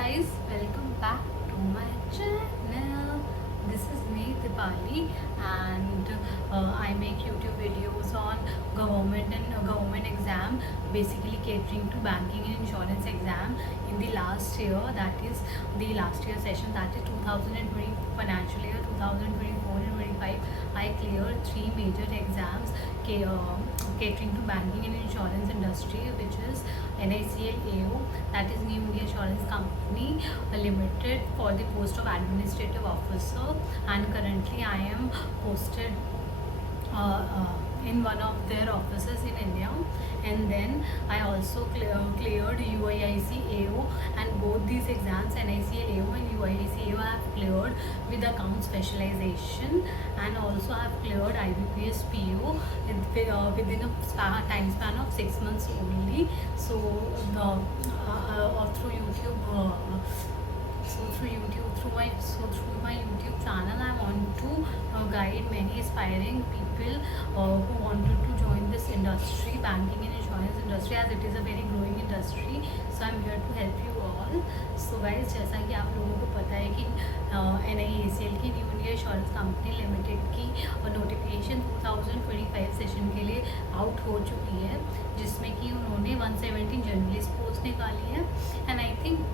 guys, welcome back to my channel. This is me Dipali, and I make YouTube videos on government and government exam, basically catering to banking and insurance exam. In the last year, that is the last year session, that is 2020 financial year 2024 and 25, I cleared three major exams catering to banking and insurance industry, which is NICL AO, that is New India Assurance Company Limited, for the post of administrative officer, and currently I am posted in one of their offices in India. And then I also cleared UIIC AO, and both these exams, NICL AO and UIIC AO, I have cleared with account specialization, and also I have cleared IBPS PO within a time span of 6 months only. So through YouTube. Through my YouTube channel, I want to guide many aspiring people who wanted to join this industry, banking and insurance industry, as it is a very growing industry. So I'm here to help you all. So guys, जैसा कि आप लोगों को पता है कि NIACL की new India insurance company limited की नोटिफिकेशन 2025 सेशन के लिए आउट हो चुकी है, जिसमें कि उन्होंने 117 जर्नलिस्ट पोस्ट निकाली है, and I think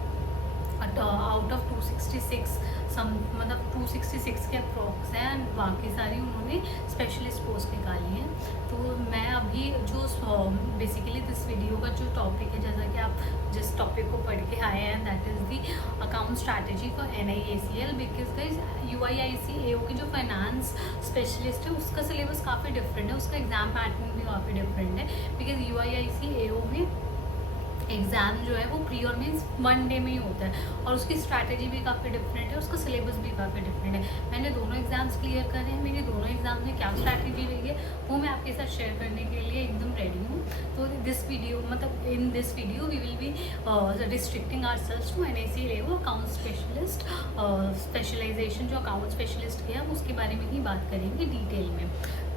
out of 266 मतलब 266 के अप्रॉक्स हैं, एंड बाकी सारी उन्होंने स्पेशलिस्ट पोस्ट निकाली है. तो मैं अभी जो बेसिकली दिस वीडियो का जो टॉपिक है, जैसा कि आप जिस टॉपिक को पढ़ के आए हैं, that is the account strategy for NIACL. Because guys UIIC AO की जो फाइनेंस स्पेशलिस्ट है, उसका सिलेबस काफ़ी डिफरेंट है, उसका एग्ज़ाम पैटर्न भी काफ़ी डिफरेंट है. बिकॉज UIIC AO में एग्ज़ाम जो है वो प्री और मीन्स 1 डे में ही होता है, और उसकी स्ट्रैटेजी भी काफ़ी डिफरेंट है, उसका सिलेबस भी काफ़ी डिफरेंट है. मैंने दोनों एग्ज़ाम्स क्लियर करे हैं, मेरी दोनों एग्ज़ाम में क्या स्ट्रैटेजी रही है वो मैं आपके साथ शेयर करने के लिए एकदम रेडी हूँ. तो दिस वीडियो मतलब in this video we will be restricting our to NICL AO account specialist specialization, जो अकाउंट स्पेशलिस्ट है हम उसके बारे में ही बात करेंगे डिटेल में.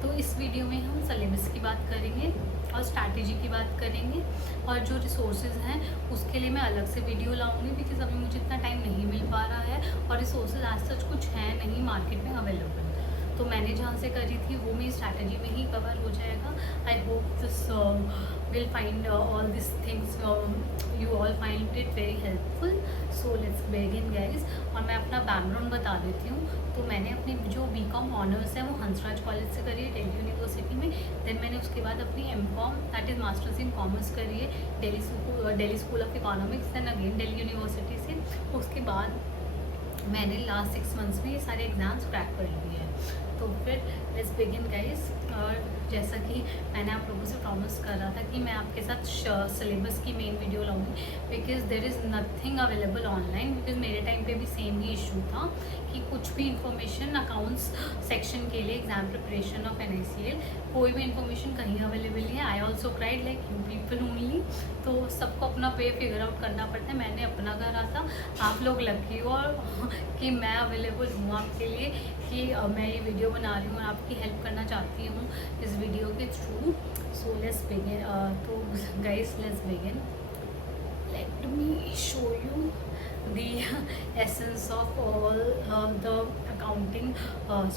तो इस वीडियो में हम सिलेबस की बात करेंगे और स्ट्रैटेजी की बात करेंगे, और जो रिसोर्सेज हैं उसके लिए मैं अलग से वीडियो लाऊंगी, बिकॉज अभी मुझे इतना टाइम नहीं मिल पा रहा है, और रिसोर्सेज आज सच कुछ हैं नहीं मार्केट में अवेलेबल. तो मैंने जहाँ से करी थी वो मेरी स्ट्रैटेजी में ही कवर हो जाएगा. I hope this will find all this things, you all find it very helpful. So let's begin guys. और मैं अपना बैकग्राउंड बता देती हूँ. तो मैंने अपनी जो BCom ऑनर्स है वो हंसराज कॉलेज से करी है, दिल्ली यूनिवर्सिटी में. देन मैंने उसके बाद अपनी MCom, that is masters in commerce करी है Delhi School of Economics, then again Delhi University से. उसके बाद मैंने लास्ट 6 मंथ्स में ये सारे एग्ज़ाम्स क्रैक कर लिए हैं. तो फिर लेट्स बिगिन गाइस. और जैसा कि मैंने आप लोगों से प्रॉमिस कर रहा था कि मैं आपके साथ सिलेबस की मेन वीडियो लाऊंगी, because there is nothing available online. Because मेरे टाइम पे भी सेम ही इशू था कि कुछ भी इंफॉर्मेशन अकाउंट्स सेक्शन के लिए एग्ज़ाम प्रिपरेशन ऑफ NICL, कोई भी इंफॉर्मेशन कहीं अवेलेबल नहीं है. I also cried like you people only. तो सबको अपना वे फिगर आउट करना पड़ता है. मैंने अपना करा था, आप लोग लकी हो कि मैं अवेलेबल हूँ आपके लिए, कि मैं ये वीडियो बना रही हूँ और आपकी हेल्प करना चाहती हूँ इस वीडियो के थ्रू. So let's begin. तो guys let's begin. Let me show you the essence of all the accounting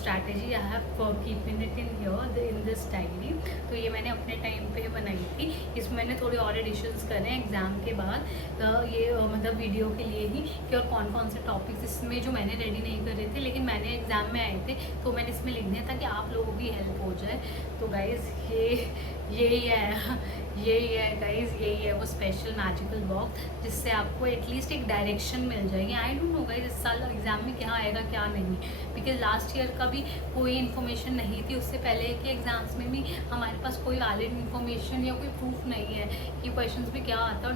strategy I have keeping it in here in this diary. तो ये मैंने अपने टाइम पे बनाई थी. इसमें मैंने थोड़े और एडिशंस करे हैं एग्ज़ाम के बाद, ये मतलब वीडियो के लिए ही, कि और कौन कौन से टॉपिक्स इसमें जो मैंने रेडी नहीं करे थे लेकिन मैंने एग्ज़ाम में आए थे, तो मैंने इसमें लिख दिया ताकि आप लोगों की हेल्प हो जाए. तो गाइज़ यही है गाइज़, यही है वो स्पेशल मैजिकल बॉक्स, जिससे आपको एटलीस्ट एक डायरेक्शन मिल जाएगी. आई डोंट नो गाइज़ इस साल एग्ज़ाम में क्या आएगा क्या नहीं, बिकॉज लास्ट ईयर का भी कोई इन्फॉर्मेशन नहीं थी. उससे पहले के एग्ज़ाम्स में भी हमारे पास कोई वैलिड इन्फॉर्मेशन या कोई प्रूफ नहीं है कि क्वेश्चंस में क्या आता है,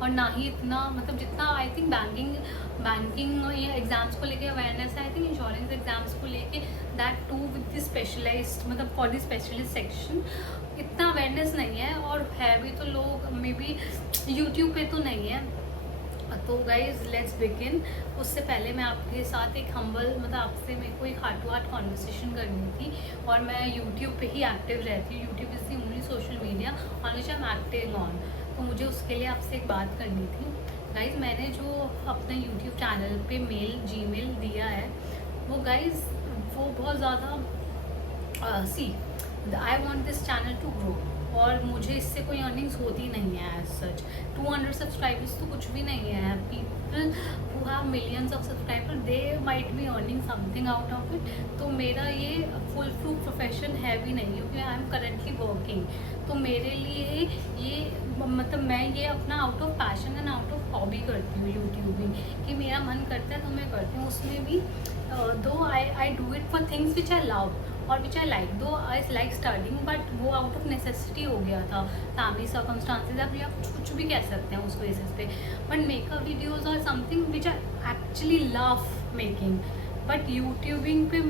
और ना ही इतना मतलब जितना आई थिंक बैंकिंग एग्ज़ाम्स को लेके अवेयरनेस है, आई थिंक इंश्योरेंस एग्ज़ाम्स को लेके, that too with the specialized मतलब फॉर द स्पेशलिस्ट सेक्शन इतना अवेयरनेस नहीं है, और है भी तो लोग मे बी यूट्यूब पे तो नहीं है. तो गाइज लेट्स बिगिन. उससे पहले मैं आपके साथ एक हम्बल मतलब आपसे मेरे को एक हार्ट टू हार्ट कॉन्वर्सेशन करनी थी, और मैं यूट्यूब पे ही एक्टिव रहती हूँ. YouTube is the only social media on which I am active on. तो मुझे उसके लिए आपसे एक बात करनी थी। गाइज़, मैंने जो अपने यूट्यूब चैनल पे जीमेल दिया है, वो गाइज़ वो बहुत ज़्यादा see I want this channel to grow, और मुझे इससे कोई अर्निंग्स होती नहीं है एज सच। 200 सब्सक्राइबर्स तो कुछ भी नहीं है। People who have millions of subscriber, they might be earning something out of it. तो मेरा ये फुल प्रूफ प्रोफेशन है भी नहीं, क्योंकि आई एम करेंटली वर्किंग। तो मेरे लिए ये मतलब मैं ये अपना out of passion and out of hobby करती हूँ यूट्यूबिंग, कि मेरा मन करता है तो मैं करती हूँ। उसमें भी दो I do it for things which I love और विच आई लाइक। दो आई लाइक स्टडिंग, बट वो आउट ऑफ नेसेसिटी हो गया था, फैमिली सर्कमस्टांसेज, आप या कुछ भी कह सकते हैं उस बेसिस पे। बट मेकअप वीडियोज़ और something which I actually love making. But YouTubing पे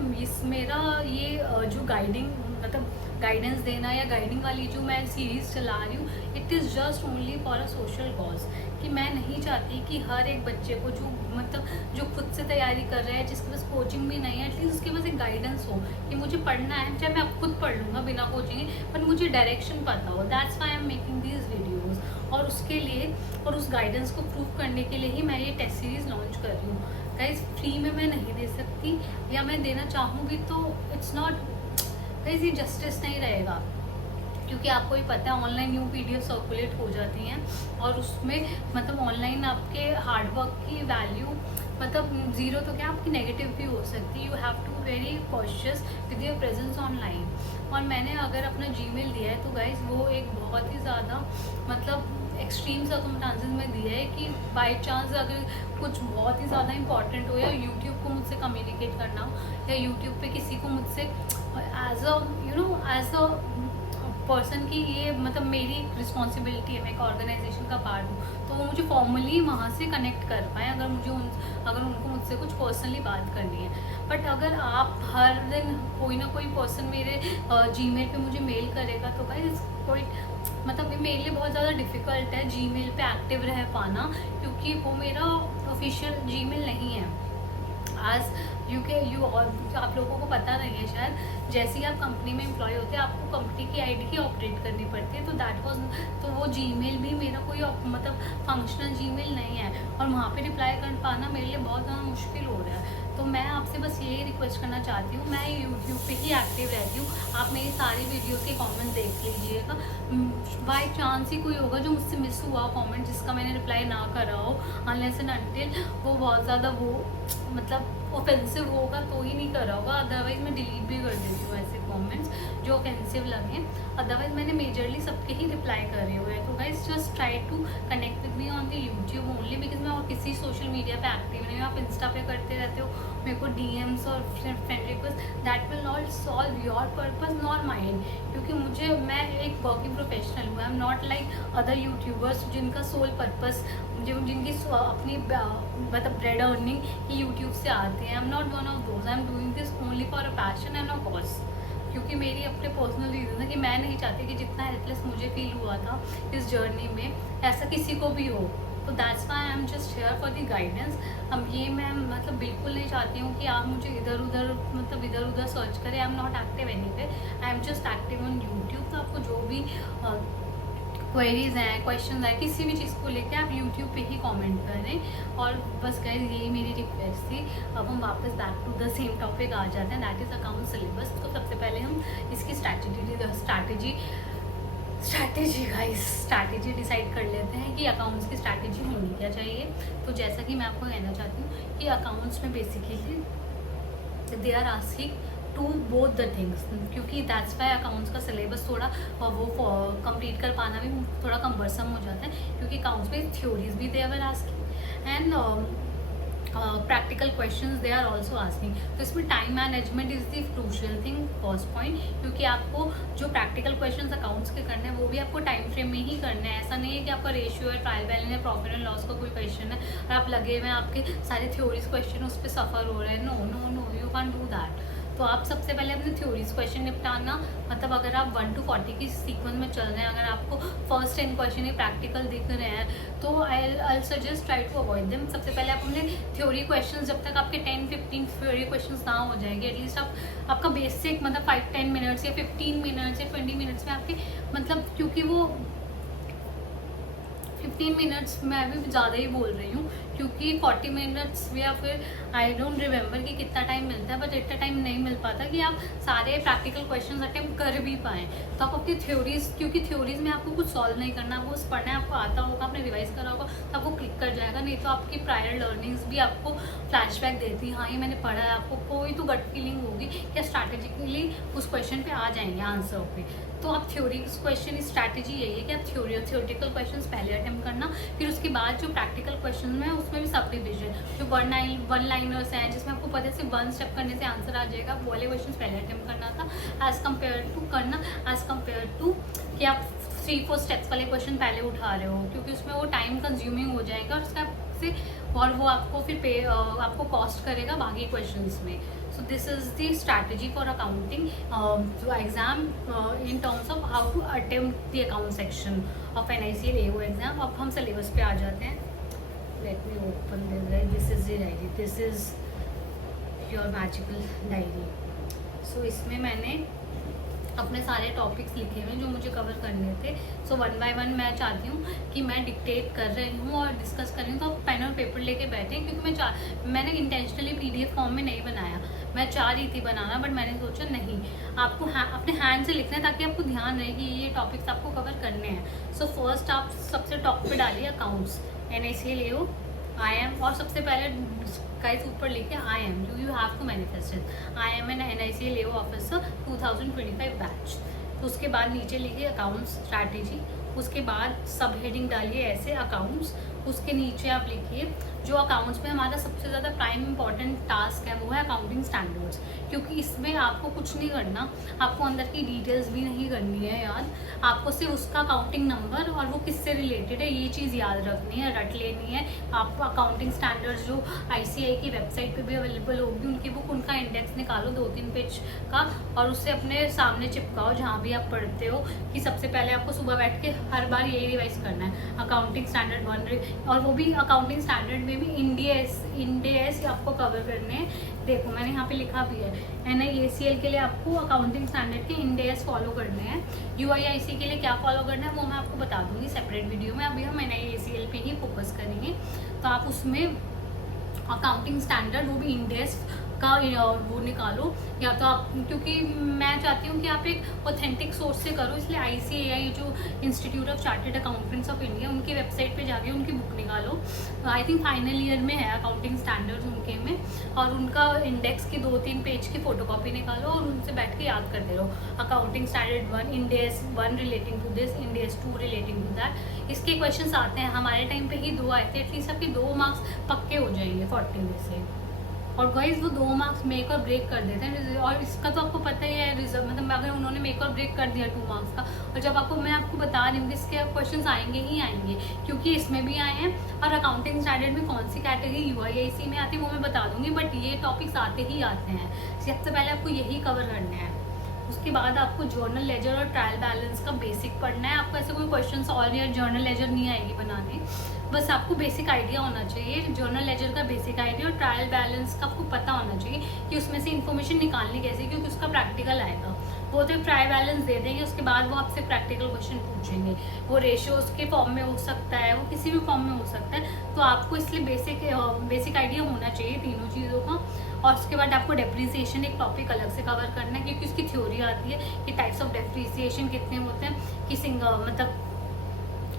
मेरा ये जो गाइडिंग मतलब गाइडेंस देना या गाइडिंग वाली जो मैं सीरीज़ चला रही हूँ, it is just only for a social cause. कि मैं नहीं चाहती कि हर एक बच्चे को जो मतलब जो खुद से तैयारी कर रहा है, जिसके पास कोचिंग भी नहीं है, एटलीस्ट उसके पास एक गाइडेंस हो कि मुझे पढ़ना है, चाहे मैं अब खुद पढ़ लूँगा बिना कोचिंग, पर मुझे डायरेक्शन पता हो। That's why I am making these videos. और उसके लिए और उस गाइडेंस को प्रूव करने के लिए ही मैं ये टेस्ट सीरीज़ लॉन्च कर रही हूँ। गाइस, फ्री में मैं नहीं दे सकती, या मैं देना चाहूँगी तो इट्स नॉट गाइस, ये जस्टिस नहीं रहेगा। क्योंकि आपको ही पता है ऑनलाइन न्यू PDF सर्कुलेट हो जाती हैं, और उसमें मतलब ऑनलाइन आपके हार्डवर्क की वैल्यू मतलब ज़ीरो तो क्या आपकी नेगेटिव भी हो सकती है। You have to very cautious with your presence online. और मैंने अगर अपना जीमेल दिया है तो गाइज वो एक बहुत ही ज़्यादा मतलब एक्सट्रीम सर्कमस्टांसेस में दिया है कि बाई चांस अगर कुछ बहुत ही ज़्यादा इंपॉर्टेंट हो, या यूट्यूब को मुझसे कम्युनिकेट करना हो, या यूट्यूब पे किसी को मुझसे as a as a person की ये मतलब मेरी रिस्पॉन्सिबिलिटी है, मैं एक ऑर्गेनाइजेशन का पार्ट हूँ, तो वो मुझे फॉर्मली वहाँ से कनेक्ट कर पाएँ अगर अगर उनको मुझसे कुछ पर्सनली बात करनी है। बट अगर आप हर दिन कोई ना कोई पर्सन मेरे जीमेल पे मुझे मेल करेगा तो गाइस कोई मतलब ये मेरे लिए बहुत ज़्यादा डिफ़िकल्ट है जीमेल पे एक्टिव रह पाना, क्योंकि वो मेरा ऑफिशियल जीमेल नहीं है। आज यू और आप लोगों को पता नहीं है शायद, जैसे ही आप कंपनी में एम्प्लॉय होते हैं आपको कंपनी की आईडी ही ऑपरेट करनी पड़ती है। तो वो जीमेल भी मेरा कोई मतलब फंक्शनल जीमेल नहीं है, और वहाँ पे रिप्लाई कर पाना मेरे लिए बहुत ज़्यादा मुश्किल हो रहा है। तो मैं आपसे बस यही रिक्वेस्ट करना चाहती हूँ, मैं यूट्यूब पे ही एक्टिव रहती हूँ, आप मेरी सारी वीडियो के कमेंट देख लीजिएगा। बाई चांस ही कोई होगा जो मुझसे मिस हुआ कमेंट जिसका मैंने रिप्लाई ना करा हो, अनलेस एंड अनटिल वो बहुत ज़्यादा वो मतलब ऑफेंसिव होगा तो ही नहीं करा होगा, अदरवाइज़ मैं डिलीट भी कर देती हूँ ऐसे कमेंट्स जो ऑफेंसिव लगे। अदरवाइज़ मैंने मेजरली सबके ही रिप्लाई करे हुए हैं। तो guys just try to connect with me on the YouTube only, because मैं और किसी सोशल मीडिया पे एक्टिव नहीं हूँ। आप इंस्टा पे करते रहते हो मेरे को DMs और friend request, that will not solve your purpose nor mind, क्योंकि मैं एक वर्किंग प्रोफेशनल हूँ। I am not like other YouTubers जिनका सोल पर्पस जिनकी अपनी मतलब ब्रेड अर्निंग ही यूट्यूब से आती है। I am not one of those, I am doing this only for a passion and a cause, क्योंकि मेरी अपने पर्सनल रीज़न है कि मैं नहीं चाहती कि जितना हेल्पलेस मुझे फील हुआ था इस जर्नी में ऐसा किसी को भी हो। तो that's why I am just here for the guidance. अब ये मैं मतलब बिल्कुल नहीं चाहती हूँ कि आप मुझे इधर उधर सर्च करें। I am not active anyway, I am just active on YouTube. तो आपको जो भी क्वेरीज हैं, क्वेश्चन हैं, किसी भी चीज़ को लेकर आप यूट्यूब पे ही कमेंट करें। और बस गाइस यही मेरी रिक्वेस्ट थी। अब हम वापस back to the same topic आ जाते हैं, दैट इज़ अकाउंट सिलेबस। तो सबसे पहले हम इसकी स्ट्रैटेजी डिसाइड कर लेते हैं कि अकाउंट्स की स्ट्रैटेजी होनी क्या चाहिए। तो जैसा कि मैं आपको कहना चाहती हूँ कि अकाउंट्स में basically they are asking to both the things, क्योंकि दैट्स वाई अकाउंट्स का सिलेबस थोड़ा वो कंप्लीट कर पाना भी थोड़ा कम्बरसम हो जाता है, क्योंकि अकाउंट्स में थ्योरीज भी they are asking and practical questions they are also asking. तो इसमें time management is the crucial thing, first point, क्योंकि आपको जो प्रैक्टिकल क्वेश्चंस अकाउंट्स के करने हैं वो भी आपको टाइम फ्रेम में ही करने हैं। ऐसा नहीं है कि आपका रेशियो है, ट्रायल बैलेंस है, प्रॉफिट एंड लॉस का कोई क्वेश्चन है और आप लगे हुए हैं आपके सारे थ्योरीज क्वेश्चन उस पर सफ़र हो रहे हैं। No no no, you can do that. तो आप सबसे पहले अपने थ्योरीज क्वेश्चन निपटाना, मतलब अगर आप 1 to 40 की सीक्वेंस में चल रहे हैं, अगर आपको फर्स्ट 10 क्वेश्चन ही प्रैक्टिकल दिख रहे हैं तो I suggest try to avoid them. सबसे पहले आप अपने थ्योरी क्वेश्चन जब तक आपके 10-15 थ्योरी क्वेश्चन ना हो जाएंगे, एटलीस्ट आपका बेसिक मतलब 5-10 मिनट्स या 15 मिनट्स या 20 मिनट्स में आपके मतलब, क्योंकि वो 15 मिनट्स मैं भी ज़्यादा ही बोल रही हूँ, क्योंकि 40 मिनट्स या फिर आई डोंट रिमेंबर कि कितना टाइम मिलता है, बट इतना टाइम नहीं मिल पाता कि आप सारे प्रैक्टिकल क्वेश्चंस अटेम्प्ट कर भी पाएँ। तो आप अपनी थ्योरीज, क्योंकि थ्योरीज में आपको कुछ सॉल्व नहीं करना, आपको बस पढ़ना है, आपको आता होगा, आपने रिवाइज करा होगा तो आपको क्लिक कर जाएगा। नहीं तो आपकी प्रायर लर्निंग्स भी आपको फ्लैशबैक देती है, हाँ ये मैंने पढ़ा है, आपको कोई तो गट फीलिंग होगी कि स्ट्रैटेजिकली उस क्वेश्चन पे आ जाएंगे आंसर पे। तो आप थ्योरी क्वेश्चन स्ट्रैटेजी यही है कि आप थ्योरेटिकल क्वेश्चंस पहले अटेम्प्ट करना, फिर उसके बाद जो प्रैक्टिकल क्वेश्चन है उसमें भी सब डिविजन, जो वन लाइनर्स हैं जिसमें आपको पता है सिर्फ 1 स्टेप करने से आंसर आ जाएगा, वो वाले क्वेश्चन पहले अटेम्प्ट करना था एज कम्पेयर टू कि आप 3-4 स्टेप्स वाले क्वेश्चन पहले उठा रहे हो, क्योंकि उसमें वो टाइम कंज्यूमिंग हो जाएगा और उसका से और वो आपको फिर आपको कॉस्ट करेगा बाकी क्वेश्चंस में। So this is the strategy for accounting exam in terms of how to attempt the account section of NICL AO exam। अब हम सिलेबस पे आ जाते हैं। Let me open this is the diary, this is your magical diary। So इसमें मैंने अपने सारे topics लिखे हुए हैं जो मुझे कवर करने थे। सो 1 बाय 1 मैं चाहती हूँ कि मैं डिक्टेट कर रही हूँ और डिस्कस कर रही हूँ, तो आप पेन और पेपर लेके बैठे, क्योंकि मैंने इंटेंशनली PDF फॉर्म में नहीं बनाया, मैं चाह रही थी बनाना, बट मैंने सोचा नहीं, आपको अपने हैंड से लिखना है ताकि आपको ध्यान रहे कि ये टॉपिक्स आपको कवर करने हैं। सो फर्स्ट आप सबसे टॉप पे डालिए अकाउंट्स, NICL AO IM, और सबसे पहले गाइस ऊपर लिखे IM, you have to manifest it, I am an NICL AO officer 2025 batch. तो उसके बाद नीचे लिखिए अकाउंट्स स्ट्रैटेजी, उसके बाद सब हेडिंग डालिए ऐसे अकाउंट्स, उसके नीचे आप लिखिए जो अकाउंट्स में हमारा सबसे ज़्यादा प्राइम इंपॉर्टेंट टास्क है वो है अकाउंटिंग स्टैंडर्ड्स, क्योंकि इसमें आपको कुछ नहीं करना, आपको अंदर की डिटेल्स भी नहीं करनी है याद, आपको सिर्फ उसका अकाउंटिंग नंबर और वो किससे रिलेटेड है ये चीज़ याद रखनी है, रट लेनी है। आप अकाउंटिंग स्टैंडर्ड्स जो ICAI की वेबसाइट पे भी अवेलेबल होगी उनकी बुक, उनका इंडेक्स निकालो 2-3 पेज का और उससे अपने सामने चिपकाओ जहाँ भी आप पढ़ते हो, कि सबसे पहले आपको सुबह बैठ के हर बार यही रिवाइज करना है अकाउंटिंग स्टैंडर्ड 1, और वो भी अकाउंटिंग स्टैंडर्ड में भी इंडियस आपको कवर करने हैं। देखो मैंने यहाँ पे लिखा भी है, NIACL के लिए आपको अकाउंटिंग स्टैंडर्ड के इंडियस फॉलो करने हैं, UIIC के लिए क्या फॉलो करना है वो मैं आपको बता दूंगी सेपरेट वीडियो में, अभी हम NIACL पे ही फोकस करेंगे। तो आप उसमें अकाउंटिंग स्टैंडर्ड वो भी इंडियस का वो निकालो, या तो आप, क्योंकि मैं चाहती हूँ कि आप एक ऑथेंटिक सोर्स से करो, इसलिए ICAI जो institute of chartered accountants of India उनकी वेबसाइट पे जाके उनकी बुक निकालो। आई थिंक फाइनल ईयर में है अकाउंटिंग स्टैंडर्ड्स उनके में, और उनका इंडेक्स की 2-3 पेज की फोटोकॉपी निकालो और उनसे बैठ के याद करते रहो। Accounting standard 1, Ind AS 1 relating to this, Ind AS 2 relating to that. इसके क्वेश्चन आते हैं, हमारे टाइम पे ही 2 आए थे, एटलीस्ट आपके 2 मार्क्स पक्के हो जाएंगे 40 में से, और गाइस वो 2 मार्क्स मेक और ब्रेक कर देते हैं। और इसका तो आपको पता ही है रिजल्ट, मतलब अगर उन्होंने मेक और ब्रेक कर दिया 2 मार्क्स का, और जब मैं आपको बता रही हूँ कि इसके क्वेश्चंस आएंगे ही आएंगे, क्योंकि इसमें भी आए हैं, और अकाउंटिंग स्टैंडर्ड में कौन सी कैटेगरी UIIC में आती है वो मैं बता दूंगी, बट ये टॉपिक्स आते ही आते हैं, सबसे पहले आपको यही कवर करना है। उसके बाद आपको जर्नल लेजर और ट्रायल बैलेंस का बेसिक पढ़ना है। आपको ऐसे कोई क्वेश्चन सॉल्व या जर्नल लेजर नहीं आएगी बनाने, बस आपको बेसिक आइडिया होना चाहिए, जर्नल लेजर का बेसिक आइडिया, और ट्रायल बैलेंस का आपको पता होना चाहिए कि उसमें से इन्फॉर्मेशन निकालनी कैसे, क्योंकि उसका प्रैक्टिकल आएगा। वो तो ट्रायल बैलेंस दे देंगे, उसके बाद वो आपसे प्रैक्टिकल क्वेश्चन पूछेंगे, वो रेशियोज के फॉर्म में हो सकता है, वो किसी भी फॉर्म में हो सकता है। तो आपको इसलिए बेसिक आइडिया होना चाहिए तीनों चीज़ों का। और उसके बाद आपको डेप्रिसिएशन एक टॉपिक अलग से कवर करना है, क्योंकि उसकी थ्योरी आती है कि टाइप्स ऑफ डेप्रिसिएशन कितने होते हैं, कि मतलब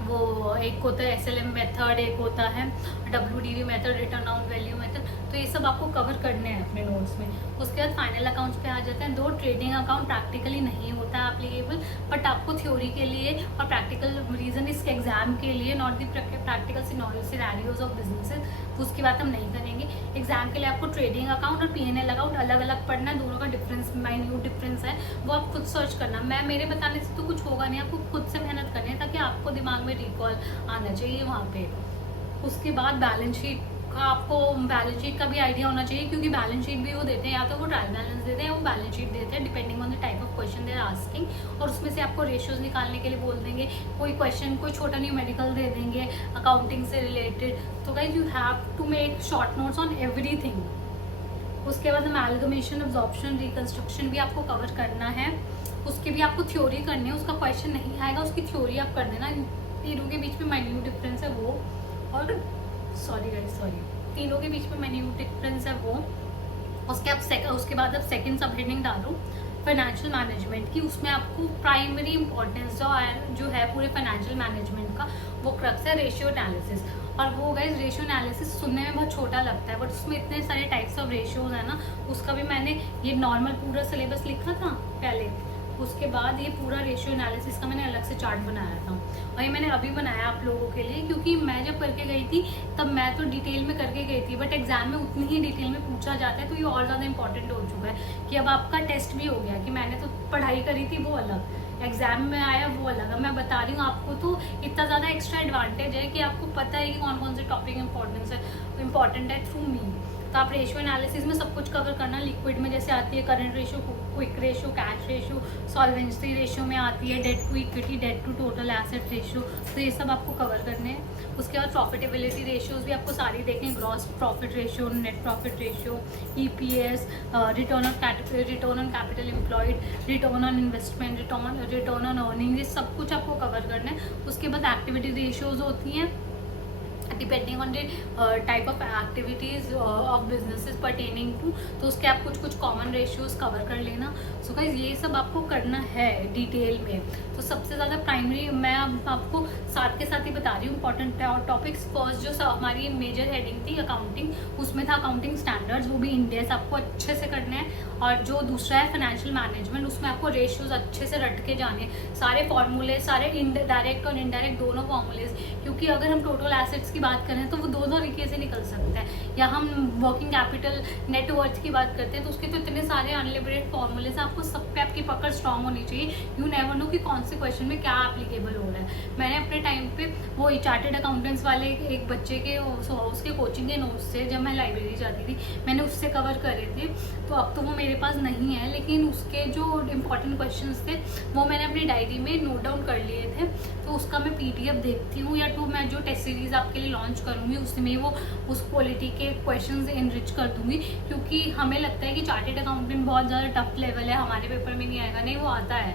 वो एक होता है SLM मेथड, एक होता है WDV method, return on value method. तो ये सब आपको कवर करने हैं अपने नोट्स में। उसके बाद फाइनल अकाउंट्स पे आ जाते हैं। 2 ट्रेडिंग अकाउंट प्रैक्टिकली नहीं होता है एप्लीकेबल, बट आपको थ्योरी के लिए और प्रैक्टिकल रीजन इस एग्जाम के लिए, not the practical scenarios of businesses, उसकी बात हम नहीं करेंगे। एग्जाम के लिए आपको ट्रेडिंग अकाउंट और P&L अकाउंट अलग अलग पढ़ना है, दोनों का डिफरेंस माइन्यूट डिफरेंस है, वो आप खुद सर्च करना। मेरे बताने से तो कुछ होगा नहीं, आपको खुद से मेहनत करनी है ताकि आपको दिमाग में रिकॉल आना चाहिए वहाँ पे। उसके बाद बैलेंस शीट का, आपको बैलेंस शीट का भी आइडिया होना चाहिए, क्योंकि बैलेंस शीट भी वो देते हैं, या तो वो ट्रायल बैलेंस देते हैं या वो बैलेंस शीट देते हैं, depending on the type of question they are asking. और उसमें से आपको रेशियोज निकालने के लिए बोल देंगे, कोई क्वेश्चन कोई छोटा न्यूमेरिकल दे देंगे अकाउंटिंग से रिलेटेड। तो guys you have to make short notes on everything. उसके बाद अमैलगमेशन, अब्जॉर्प्शन, रिकंस्ट्रक्शन भी आपको कवर करना है। उसकी भी आपको थ्योरी करनी है, उसका क्वेश्चन नहीं आएगा, उसकी थ्योरी आप कर देना। तीनों के बीच में माइन्यूट डिफरेंस है वो, और तीनों के बीच में माइन्यूट डिफरेंस है वो। उसके बाद आप सेकंड सब हेडिंग डालो फाइनेंशियल मैनेजमेंट की। उसमें आपको प्राइमरी इंपॉर्टेंस जो है पूरे फाइनेंशियल मैनेजमेंट का वो क्रक्स है रेशियो एनालिसिस। और वो गाइस रेशियो एनालिसिस सुनने में बहुत छोटा लगता है, बट उसमें इतने सारे टाइप्स ऑफ रेशियोज है ना, उसका भी मैंने ये नॉर्मल पूरा सिलेबस लिखा था पहले, उसके बाद ये पूरा रेशियो एनालिसिस का मैंने अलग से चार्ट बनाया था, और ये मैंने अभी बनाया आप लोगों के लिए, क्योंकि मैं जब करके गई थी तब मैं तो डिटेल में करके गई थी, बट एग्जाम में उतनी ही डिटेल में पूछा जाता है, तो ये और ज़्यादा इंपॉर्टेंट हो चुका है कि अब आपका टेस्ट भी हो गया कि मैंने तो पढ़ाई करी थी वो अलग, एग्जाम में आया वो अलग। अब मैं बता रही हूँ आपको, तो इतना ज़्यादा एक्स्ट्रा एडवांटेज है कि आपको पता है कि कौन कौन से टॉपिक इंपॉर्टेंट है थ्रू मी। तो आप रेशियो एनालिसिस में सब कुछ कवर करना। लिक्विड में जैसे आती है current ratio, quick ratio, cash ratio, solvency ratio में आती है debt to equity, debt to total asset ratio, तो ये सब आपको कवर करने हैं। उसके बाद प्रॉफिटेबिलिटी रेशियोज भी आपको सारी देखें, gross profit ratio, net profit ratio, EPS, return on capital employed, return on investment, return on earning, ये सब कुछ आपको कवर करना है। उसके बाद एक्टिविटी रेशियोज होती हैं depending on the type of activities of businesses pertaining to, तो उसके आप कुछ कॉमन रेशियोज कवर कर लेना। सो गाइस ये सब आपको करना है डिटेल में। तो सबसे ज़्यादा प्राइमरी मैं आपको साथ के साथ ही बता रही हूँ इंपॉर्टेंट टॉपिक्स। फर्स्ट जो हमारी मेजर हेडिंग थी अकाउंटिंग, उसमें था अकाउंटिंग स्टैंडर्ड्स, वो भी इंडेस आपको अच्छे से करने हैं। और जो दूसरा है फाइनेंशियल मैनेजमेंट, उसमें आपको रेशियोज अच्छे से रट के जाने, सारे फॉर्मूले, सारे डायरेक्ट और इनडायरेक्ट दोनों फॉर्मूलेज, क्योंकि अगर हम टोटल एसेट्स की बात करें तो वो दो तरीके से निकल सकता है, या हम वर्किंग कैपिटल नेटवर्थ की बात करते हैं तो उसके तो इतने सारे अनलिमिटेड फॉर्मूलेज, आपको सब पे आपकी पकड़ स्ट्रांग होनी चाहिए। यू नेवर नो कि कौन से क्वेश्चन में क्या एप्लीकेबल हो रहा है। मैंने अपने टाइम पे वो चार्टेड अकाउंटेंट्स वाले एक बच्चे के उसके कोचिंग के नोट्स से, जब मैं लाइब्रेरी जाती थी मैंने उससे कवर करे थे, तो अब तो वो मेरे पास नहीं है, लेकिन उसके जो इम्पोर्टेंट क्वेश्चंस थे वो मैंने अपनी डायरी में नोट डाउन कर लिए थे। तो उसका मैं PDF देखती हूँ, या तो मैं जो टेस्ट सीरीज आपके लिए लॉन्च करूँगी उसमें वो उस क्वालिटी के क्वेश्चंस इनरिच कर दूँगी, क्योंकि हमें लगता है कि चार्टेड अकाउंटेंट बहुत ज़्यादा टफ लेवल है, हमारे पेपर में नहीं आएगा, नहीं वो आता है,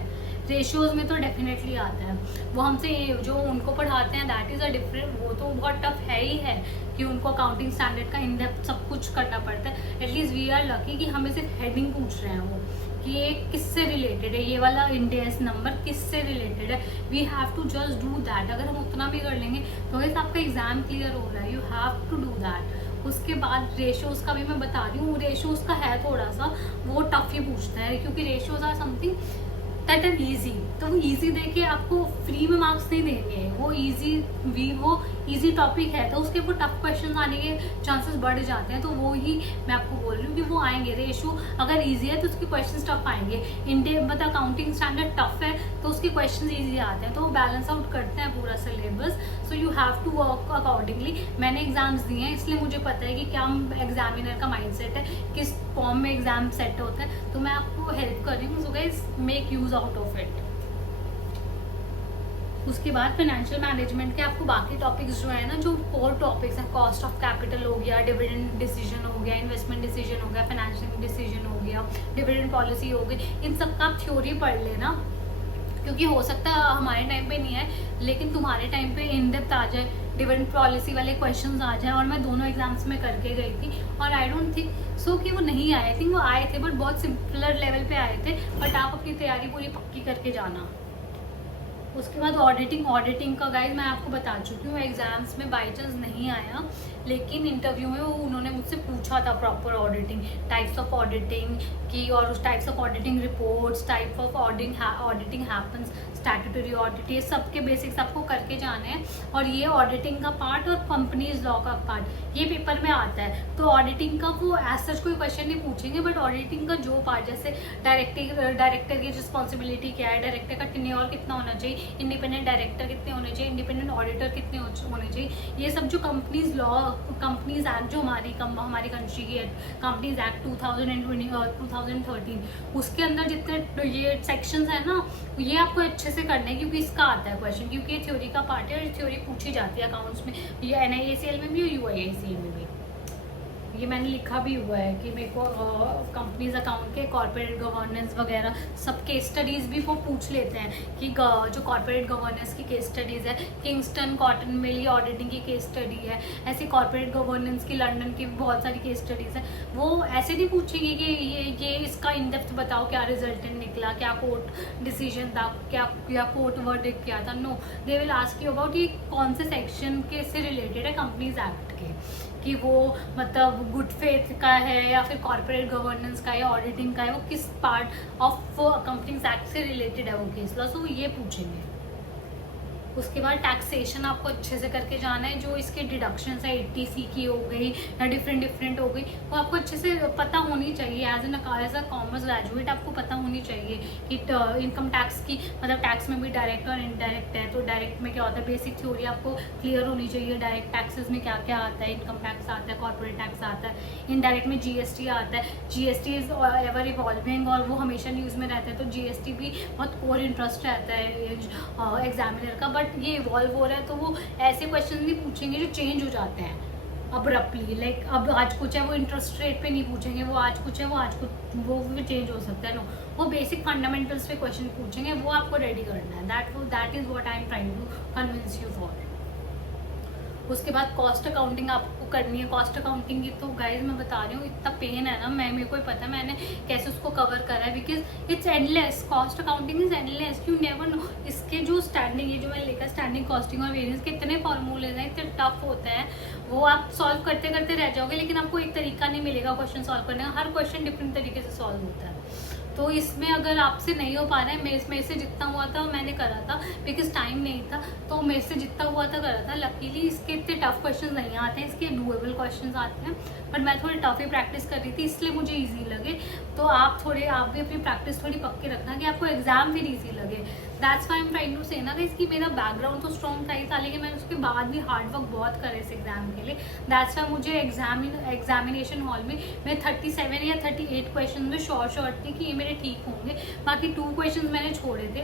रेशियोज में तो डेफिनेटली आता है। वो हमसे जो उनको पढ़ाते हैं दैट इज़ अ डिफरेंट, वो तो बहुत टफ है ही है कि उनको अकाउंटिंग स्टैंडर्ड का इन डेप्थ सब कुछ करना पड़ता है। एटलीस्ट वी आर लकी कि हमें सिर्फ हेडिंग पूछ रहे हैं वो कि ये किससे रिलेटेड है, ये वाला इंडेस नंबर किससे रिलेटेड है, we have to just do that. अगर हम उतना भी कर लेंगे तो वैसे आपका एग्जाम क्लियर हो रहा है, you have to do that. उसके बाद रेशियोज का भी मैं बता रही हूँ, रेशियोज का है थोड़ा सा वो टफ ही पूछता है, क्योंकि ratios are something that are easy, तो वो ईजी दे के आपको फ्री में मार्क्स नहीं देंगे, वो ईजी टॉपिक है तो उसके वो टफ क्वेश्चन आने के चांसेस बढ़ जाते हैं। तो वो ही मैं आपको बोल रही हूँ कि वो आएंगे, रेशियो अगर ईजी है तो उसके क्वेश्चन टफ आएंगे, मतलब अकाउंटिंग स्टैंडर्ड टफ है तो उसके क्वेश्चन ईजी आते हैं, तो वो बैलेंस आउट करते हैं पूरा सिलेबस। So you have to work accordingly. मैंने एग्जाम्स दिए हैं इसलिए मुझे पता है कि क्या एग्जामिनर का माइंडसेट है, किस फॉर्म में एग्जाम सेट होता है, तो मैं आपको हेल्प कर रही हूँ। So guys make use out of it. उसके बाद फाइनेंशियल मैनेजमेंट के आपको बाकी टॉपिक्स जो है ना, जो कोर टॉपिक्स हैं, कॉस्ट ऑफ कैपिटल हो गया, डिविडेंड डिसीजन हो गया, इन्वेस्टमेंट डिसीजन हो गया, फाइनेंशियल डिसीजन हो गया, डिविडेंड पॉलिसी हो गई, इन सब का आप थ्योरी पढ़ लेना, क्योंकि हो सकता है हमारे टाइम पे नहीं है लेकिन तुम्हारे टाइम पे इन डेप्थ आ जाए, डिविडेंड पॉलिसी वाले क्वेश्चंस आ जाए। और मैं दोनों एग्जाम्स में करके गई थी और आई डोंट थिंक सो कि वो नहीं आए, आई थिंक वो आए थे बट बहुत सिंपलर लेवल पे आए थे। बट आप अपनी तैयारी पूरी पक्की करके जाना। उसके बाद ऑडिटिंग का गाइज मैं आपको बता चुकी हूँ, एग्जाम्स में बाई चांस नहीं आया लेकिन इंटरव्यू में वो उन्होंने मुझसे पूछा था proper auditing, types of auditing की, और उस types of auditing reports, type of auditing happens, statutory audit, ये सब के बेसिक्स आपको करके जाने हैं। और ये ऑडिटिंग का पार्ट और कंपनीज लॉ का पार्ट ये पेपर में आता है। तो ऑडिटिंग का वो एज सच कोई क्वेश्चन नहीं पूछेंगे, बट ऑडिटिंग का जो पार्ट, जैसे डायरेक्टर की रिस्पॉन्सिबिलिटी क्या है, डायरेक्टर का टेन्योर कितना होना चाहिए, इंडिपेंडेंट डायरेक्टर कितने होने चाहिए, इंडिपेंडेंट ऑडिटर कितने होने चाहिए, ये सब जो कंपनीज एक्ट जो हमारी कंट्री की कंपनीज एक्ट 2013 उसके अंदर जितने ये सेक्शंस है ना, ये आपको अच्छे से करना है, क्योंकि इसका आता है क्वेश्चन, क्योंकि ये थ्योरी का पार्ट है और थ्योरी पूछी जाती है अकाउंट्स में, ये NIACL में भी और UIACL में भी। ये मैंने लिखा भी हुआ है कि मेरे को कंपनीज अकाउंट के कॉर्पोरेट गवर्नेंस वगैरह सब केस स्टडीज़ भी वो पूछ लेते हैं कि जो कॉर्पोरेट गवर्नेंस की केस स्टडीज़ है, किंगस्टन कॉटन मिल ऑडिटिंग की केस स्टडी है, ऐसी कॉर्पोरेट गवर्नेंस की लंदन की बहुत सारी केस स्टडीज़ है। वो ऐसे नहीं पूछेंगे कि ये इसका इन डेप्थ बताओ, क्या रिजल्टेंट निकला, क्या कोर्ट डिसीजन था, क्या कोर्ट वर्डिक्ट किया था। No, they will ask you about ये कौन से सेक्शन के से रिलेटेड है कंपनीज एक्ट के, कि वो मतलब गुड फेथ का है या फिर कॉर्पोरेट गवर्नेंस का है या ऑडिटिंग का है, वो किस पार्ट ऑफ कंपनीज एक्ट से रिलेटेड है वो केस लॉ, तो ये पूछेंगे। उसके बाद टैक्सेशन आपको अच्छे से करके जाना है, जो इसके डिडक्शंस है 80C की हो गई या डिफरेंट हो गई, वो आपको अच्छे से पता होनी चाहिए। एज अ कॉमर्स ग्रेजुएट आपको पता होनी चाहिए कि इनकम टैक्स की मतलब टैक्स में भी डायरेक्ट और इनडायरेक्ट है, तो डायरेक्ट में क्या होता है, बेसिक थ्योरी आपको क्लियर होनी चाहिए। डायरेक्ट टैक्सेस में क्या क्या आता है, इनकम टैक्स आता है, कॉर्पोरेट टैक्स आता है, इनडायरेक्ट में GST आता है। GST इज एवर इवॉल्विंग और वो हमेशा न्यूज़ में रहता है, तो GST भी बहुत कोर इंटरेस्ट रहता है एग्जामिनर का। बट ये इवॉल्व हो रहा है, तो वो ऐसे क्वेश्चन नहीं पूछेंगे जो चेंज हो जाते हैं अब्रप्टली। लाइक अब आज कुछ है वो इंटरेस्ट रेट पे नहीं पूछेंगे, वो आज कुछ है वो आज कुछ वो भी चेंज हो सकता है। नो, वो बेसिक फंडामेंटल्स पे क्वेश्चन पूछेंगे, वो आपको रेडी करना है। That is what I am trying to convince you for. उसके बाद कॉस्ट अकाउंटिंग आपको करनी है। कॉस्ट अकाउंटिंग की तो गाइज मैं बता रही हूँ, इतना पेन है ना, मेरे को ही पता है मैंने कैसे उसको कवर करा है, because it's endless. Cost accounting is endless, you never know. इसके जो स्टैंडिंग, ये जो मैं लेकर स्टैंडिंग कॉस्टिंग और वेरियंस के इतने फॉर्मूलेज हैं, इतने टफ होते हैं, वो आप सॉल्व करते करते रह जाओगे, लेकिन आपको एक तरीका नहीं मिलेगा क्वेश्चन सॉल्व करने का। हर क्वेश्चन डिफरेंट तरीके से सॉल्व होता है। तो इसमें अगर आपसे नहीं हो पा रहा है, मेरे से जितना हुआ था मैंने करा था, बिकॉज टाइम नहीं था, तो मेरे से जितना हुआ था करा था। लकीली इसके इतने टफ क्वेश्चन नहीं आते हैं, इसके डूएबल क्वेश्चन आते हैं, बट मैं थोड़ी टफ ही प्रैक्टिस कर रही थी, इसलिए मुझे ईजी लगे। तो आप भी अपनी प्रैक्टिस थोड़ी पक्की रखना कि आपको एग्जाम फिर ईजी लगे। That's why am trying to say ना कि इसकी मेरा बैकग्राउंड तो स्ट्रॉन्ग था ही था, लेकिन मैंने उसके बाद भी हार्ड वर्क बहुत करे इस एग्जाम के लिए। दैट्स वाई मुझे एग्जामिनेशन हॉल में मैं 37 या 38 क्वेश्चन में शॉर्ट थी कि ये मेरे ठीक होंगे। बाकी 2 क्वेश्चन मैंने छोड़े थे,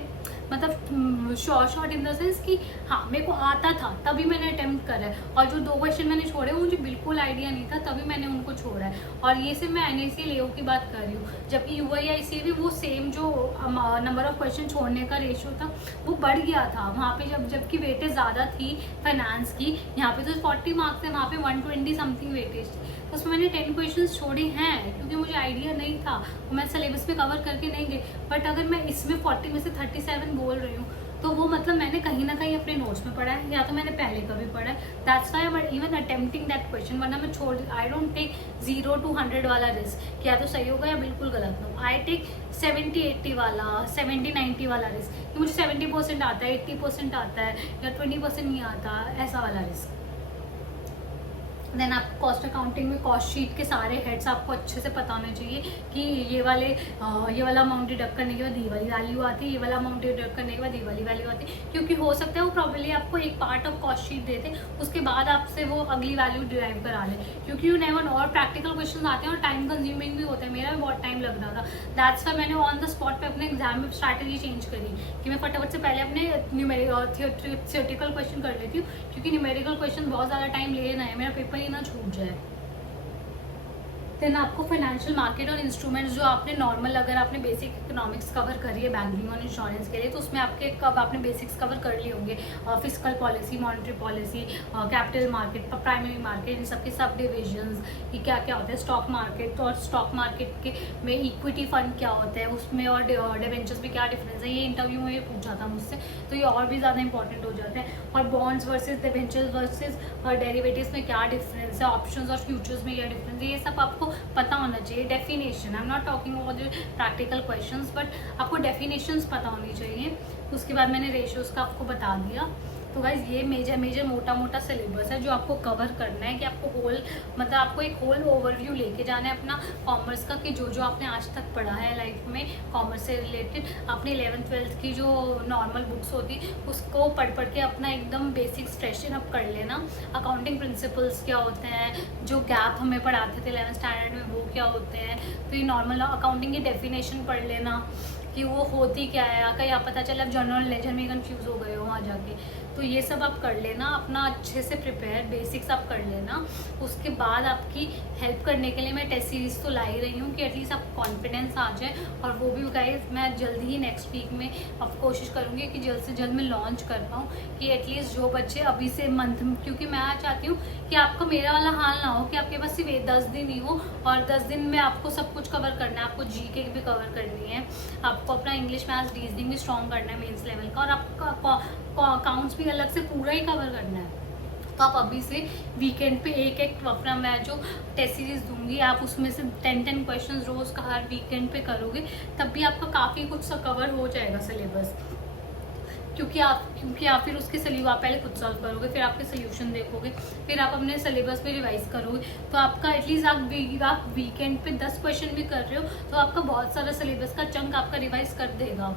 मतलब शॉर्ट इन द सेंस कि हाँ मेरे को आता था तभी मैंने अटेम्प्ट करा है, और जो 2 क्वेश्चन मैंने छोड़े मुझे बिल्कुल आइडिया नहीं था तभी मैंने उनको छोड़ा है। और ये सिर्फ मैं NIC लेओ की बात कर रही हूँ, जबकि UIIC भी वो सेम जो नंबर ऑफ क्वेश्चन छोड़ने का रेशियो था वो बढ़ गया था वहाँ पे, जबकि वेटेज ज़्यादा थी फाइनेंस की। यहाँ पे तो 40 मार्क्स है, वहाँ पे 120 समथिंग वेटेज थी, तो उसमें मैंने 10 क्वेश्चन छोड़े हैं क्योंकि मुझे आइडिया नहीं था, मैं सिलेबस में कवर करके नहीं गई। बट अगर मैं इसमें 40 में से 37 बोल रही हूँ, तो वो मतलब मैंने कहीं ना कहीं अपने नोट्स में पढ़ा है, या तो मैंने पहले कभी पढ़ा है। That's why but even attempting that question, वरना मैं छोड़, आई डोंट टेक 0 to 100 वाला रिस्क कि या तो सही होगा या बिल्कुल गलत हो। आई टेक 70-80 वाला, 70-90 वाला रिस्क कि मुझे 70% आता है, 80% आता है या 20% नहीं आता, ऐसा वाला रिस्क। देन आपको कॉस्ट अकाउंटिंग में कॉस्ट शीट के सारे हेड्स आपको अच्छे से पता होने चाहिए कि ये वाला अमाउंट डिडक्ट करने के बाद ये वाली वैल्यू आती है, ये वाला अमाउंट डिडक्ट करने के बाद ये वाली वैल्यू आती है, क्योंकि हो सकता है वो प्रॉब्लली आपको एक पार्ट ऑफ कॉस्ट शीट देते उसके बाद आपसे वो अगली वैल्यू डिराइव करा ले, क्योंकि यू नेवर नो। और प्रैक्टिकल क्वेश्चन आते हैं और टाइम कंज्यूमिंग भी होता है, मेरा भी बहुत टाइम लग रहा था। दैट्स वाई मैंने ऑन द स्पॉट पे अपने एग्जाम में स्ट्रैटेजी चेंज करी कि मैं फटाफट से पहले अपने थियोरेटिकल क्वेश्चन कर लेती हूँ, क्योंकि न्यूमेरिकल क्वेश्चन बहुत ज़्यादा टाइम लेना है, मेरा पेपर ही ना छूट जाए। देन आपको फाइनेंशियल मार्केट और इंस्ट्रूमेंट्स जो आपने नॉर्मल, अगर आपने बेसिक इकोनॉमिक्स कवर करी है बैंकिंग और इंश्योरेंस के लिए, तो उसमें आपने बेसिक्स कवर कर लिए होंगे। Fiscal policy, monetary policy, capital market, primary market, इन सबके सब डिविजन्स कि क्या क्या होता है, स्टॉक मार्केट और स्टॉक मार्केट के में इक्विटी फंड क्या होता है उसमें, और डिवेंचर्स में क्या डिफरेंस है, ये इंटरव्यू में पूछा था मुझसे, तो ये और भी ज़्यादा इंपॉर्टेंट हो जाता है। और bonds versus debentures versus derivatives में क्या डिफरेंस है, ऑप्शंस और फ्यूचर्स में क्या डिफरेंस है, ये सब आपको पता होना चाहिए। Definition, I am not talking about the practical questions, but आपको डेफिनेशंस पता होनी चाहिए। उसके बाद मैंने रेशियोज का आपको बता दिया। तो गाइज ये मेजर मोटा सिलेबस है जो आपको कवर करना है, कि आपको आपको एक होल ओवरव्यू लेके जाना है अपना कॉमर्स का, कि जो आपने आज तक पढ़ा है लाइफ में कॉमर्स से रिलेटेड, अपने 11th-12th की जो नॉर्मल बुक्स होती उसको पढ़ के अपना एकदम बेसिक्स फ्रेशन अप कर लेना। अकाउंटिंग प्रिंसिपल्स क्या होते हैं, जो गैप हमें पढ़ाते थे 11th स्टैंडर्ड में वो क्या होते हैं, तो ये नॉर्मल अकाउंटिंग की डेफिनेशन पढ़ लेना कि वो होती क्या है, कहीं आप पता चला आप जनरल लेजर में कंफ्यूज हो गए हो वहाँ जाके। तो ये सब आप कर लेना, अपना अच्छे से प्रिपेयर, बेसिक्स आप कर लेना। उसके बाद आपकी हेल्प करने के लिए मैं टेस्ट सीरीज़ तो ला ही रही हूँ कि एटलीस्ट आपको कॉन्फिडेंस आ जाए। और वो भी गाइस मैं जल्दी ही नेक्स्ट वीक में अब कोशिश करूँगी कि जल्द से जल्द मैं लॉन्च कर पाऊँ, कि एटलीस्ट जो बच्चे अभी से मंथ, क्योंकि मैं चाहती हूँ कि आपका मेरा वाला हाल ना हो कि आपके पास सिर्फ 10 दिन ही हो और 10 दिन में आपको सब कुछ कवर करना है। आपको जीके भी कवर करनी है, आपको अपना इंग्लिश, मैथ्स, रीजनिंग भी स्ट्रॉन्ग करना है मेंस लेवल का, और आपका अकाउंट्स भी अलग से पूरा ही कवर करना है। तो आप अभी से वीकेंड पे एक एक अपना मैं जो टेस्ट सीरीज दूंगी, आप उसमें से 10 क्वेश्चंस रोज का हर वीकेंड पे करोगे, तब भी आपका काफ़ी कुछ सा कवर हो जाएगा सिलेबस। क्योंकि आप फिर उसके आप पहले खुद सॉल्व करोगे, फिर आपके सोल्यूशन देखोगे, फिर आप अपने सिलेबस पे रिवाइज करोगे। तो आपका एटलीस्ट आप वीकेंड पे 10 क्वेश्चन भी कर रहे हो तो आपका बहुत सारा सिलेबस का चंक आपका रिवाइज कर देगा।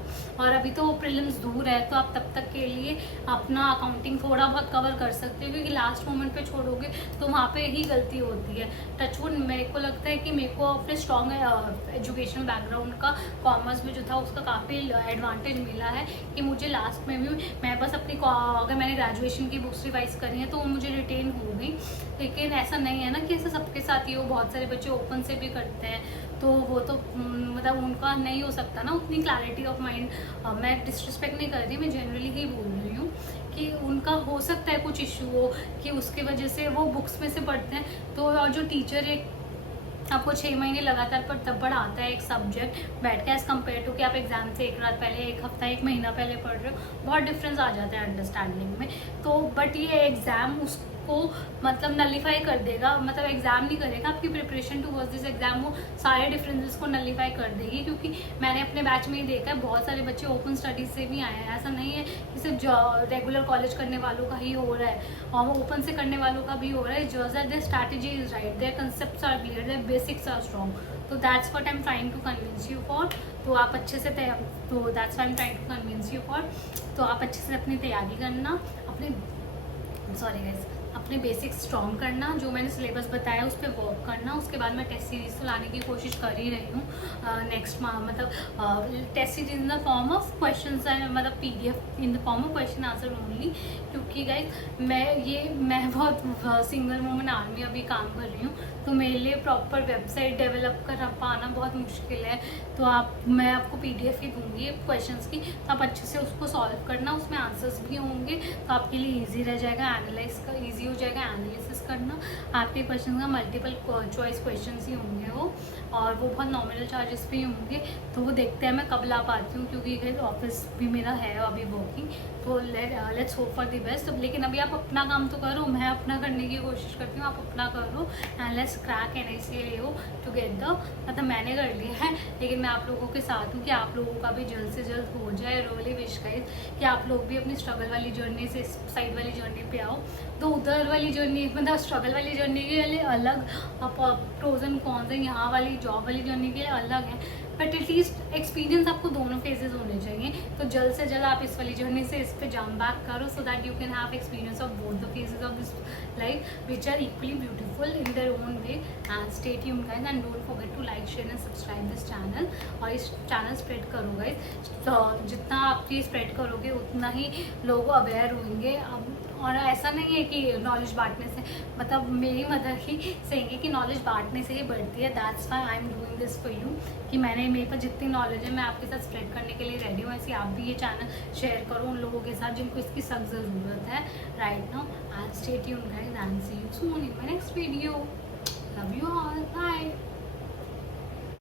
और अभी तो प्रीलिम्स दूर है, तो आप तब तक के लिए अपना अकाउंटिंग थोड़ा बहुत कवर कर सकते हो, क्योंकि लास्ट मोमेंट पे छोड़ोगे तो वहाँ पे ही गलती होती है। टचवुड मेरे को लगता है कि मेरे को अपने स्ट्रॉन्ग एजुकेशनल बैकग्राउंड का, कॉमर्स में जो था उसका काफ़ी एडवांटेज मिला है कि मुझे लास्ट में भी मैं बस अपनी, अगर मैंने ग्रेजुएशन की बुक्स रिवाइज करी हैं तो वो मुझे रिटेन हो गई। लेकिन ऐसा नहीं है ना कि ऐसा सबके साथ ही हो, बहुत सारे बच्चे ओपन से भी करते हैं, तो वो तो मतलब उनका नहीं हो सकता ना उतनी क्लैरिटी ऑफ माइंड। मैं डिसरिस्पेक्ट नहीं कर रही, मैं जनरली ही बोल रही हूँ कि उनका हो सकता है कुछ इशू हो कि उसकी वजह से वो बुक्स में से पढ़ते हैं। तो और जो टीचर एक आपको 6 महीने लगातार पर तब पढ़ाता है एक सब्जेक्ट बैठ के, एज़ कम्पेयर टू कि आप एग्जाम से एक रात पहले, एक हफ्ता, एक महीना पहले पढ़ रहे हो, बहुत डिफरेंस आ जाता है अंडरस्टैंडिंग में। तो बट ये एग्ज़ाम उसको मतलब नलीफाई कर देगा, मतलब एग्ज़ाम नहीं करेगा, आपकी प्रिपरेशन टूवर्ड्स दिस एग्जाम वो सारे डिफरेंसेस को नलीफाई कर देगी। क्योंकि मैंने अपने बैच में ही देखा है बहुत सारे बच्चे ओपन स्टडीज से भी आए हैं, ऐसा नहीं है कि सिर्फ रेगुलर कॉलेज करने वालों का ही हो रहा है, और ओपन से करने वालों का भी हो रहा है। Just that their strategy is right, their concepts are clear, their basics are strong. तो that's what I am trying to convince you for. तो आप अच्छे से तो that's what I am trying to convince you for. तो आप अच्छे से अपनी तैयारी करना, अपने अपने बेसिक्स स्ट्रॉन्ग करना, जो मैंने सिलेबस बताया उस पर वर्क करना। उसके बाद मैं टेस्ट सीरीज तो लाने की कोशिश कर ही रही हूँ नेक्स्ट मतलब test series in the form of questions, मतलब PDF in the form of question answer only. क्योंकि गाइस मैं बहुत सिंगल वुमन आर्मी अभी काम कर रही हूँ, तो मेरे लिए प्रॉपर वेबसाइट डेवलप कर पाना बहुत मुश्किल है। तो मैं आपको PDF ही दूंगी क्वेश्चंस की, तो आप अच्छे से उसको सॉल्व करना, उसमें आंसर्स भी होंगे, तो आपके लिए ईजी रह जाएगा, एनालाइज का ईजी हो जाएगा एनालिसिस करना। आपके क्वेश्चन का मल्टीपल चॉइस क्वेश्चन ही होंगे वो, और वो बहुत नॉमिनल चार्जेस भी होंगे। तो वो देखते हैं मैं कब ला पाती हूँ, क्योंकि ऑफिस भी मेरा है अभी वर्किंग। तो let's hope for the best. लेकिन अभी आप अपना काम तो करो, मैं अपना करने की कोशिश करती हूँ, आप अपना करो, and let's crack NICAO together. मतलब मैंने कर लिया है, लेकिन मैं आप लोगों के साथ हूँ कि आप लोगों का भी जल्द से जल्द हो जाए। रियली विश गाइस कि आप लोग भी अपनी स्ट्रगल वाली जर्नी से इस साइड वाली जर्नी पे आओ। तो उधर वाली जर्नी, मतलब स्ट्रगल वाली जर्नी के लिए अलग प्रोज एंड कॉन्स है, यहाँ वाली जॉब वाली जर्नी के लिए अलग है, बट एटलीस्ट एक्सपीरियंस आपको दोनों फेजेस होने चाहिए। तो जल्द से जल्द आप इस वाली जर्नी से इस पे जंप बैक करो, so that you can have experience of both the phases of this life which are equally beautiful in their own way. And stay tuned guys, and don't forget to like, share and subscribe this channel. और इस channel spread करो guys, तो जितना आप ये spread करोगे उतना ही लोग अवेयर होंगे। और ऐसा नहीं है कि नॉलेज बांटने से, मतलब मेरी मदर ही सहेंगे कि नॉलेज बांटने से ही बढ़ती है। That's why I am doing this for you, कि मेरे पास जितनी नॉलेज है मैं आपके साथ स्प्रेड करने के लिए रेडी हूँ। ऐसे आप भी ये चैनल शेयर करो उन लोगों के साथ जिनको इसकी सख्त ज़रूरत है right now. And stay tuned guys, and see you soon in my next video. Love you all, bye.